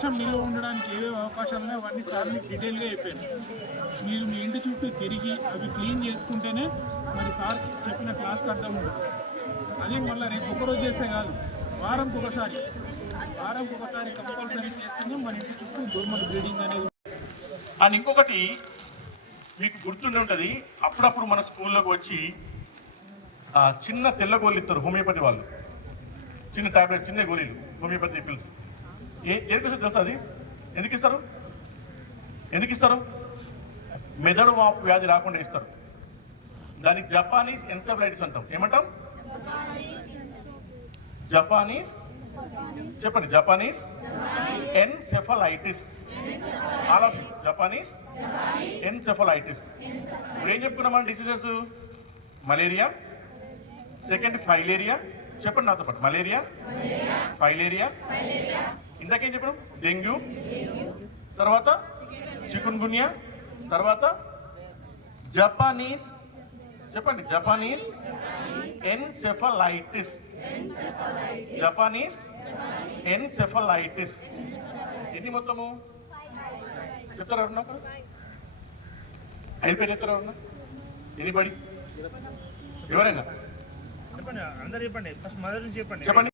వర్షం నిల్వ ఉండడానికి ఏవే అవకాశాలు ఉన్నాయో అవన్నీ సార్ మీకు డీటెయిల్గా చెప్పాను మీరు మీ ఇంటి చుట్టూ తిరిగి అవి క్లీన్ చేసుకుంటేనే మరి సార్ చెప్పిన క్లాస్కి అర్థం ఉంటుంది అదే మళ్ళీ రేపు ఒకరోజు చేస్తే కాదు వారంకి ఒకసారి. వారంకి ఒకసారి కంపల్సరీ చేస్తేనే మన ఇంటి చుట్టూ దోమల బ్రీడింగ్ అనేది అండ్ ఇంకొకటి మీకు గుర్తుండే ఉంటుంది అప్పుడప్పుడు మన స్కూల్లోకి వచ్చి ఆ, చిన్న తెల్ల గోళ్ళు ఇస్తారు హోమియోపతి వాళ్ళు. చిన్న టాబ్లెట్ చిన్న గోళీలు హోమియోపతి పిల్స్. ఏ ఎందుకు తెలుసా అది? ఎందుకు ఇస్తారు? ఎందుకు ఇస్తారు? మెదడు వాపు వ్యాధి రాకుండా ఇస్తారు. దానికి జపానీస్ ఎన్సెఫలైటిస్ అంటాం. ఏమంటాం? జపానీస్? చెప్పండి Japanese encephalitis. All of Japanese encephalitis. ఇప్పుడు ఏం చెప్పుకున్నాం మన డిసీజెస్ మలేరియా సెకండ్ ఫైలేరియా చెప్పండి నాతో పాటు. మలేరియా ఫైలేరియా ఇందాకేం చెప్పడం? డెంగ్యూ. తర్వాత చికున్ గున్యా తర్వాత జపానీస్. చెప్పండి జపానీస్. ఎన్సెఫలైటిస్. జపానీస్. ఎన్సెఫలైటిస్. ఎన్ని మొత్తము? చెప్తారా ఒకరు? ఐదు పేరు చెప్తారా ఎన్ని పడి ఎవరైనా? చెప్పండి అందరు చెప్పండి. ఫస్ట్ నుంచి చెప్పండి. చెప్పండి.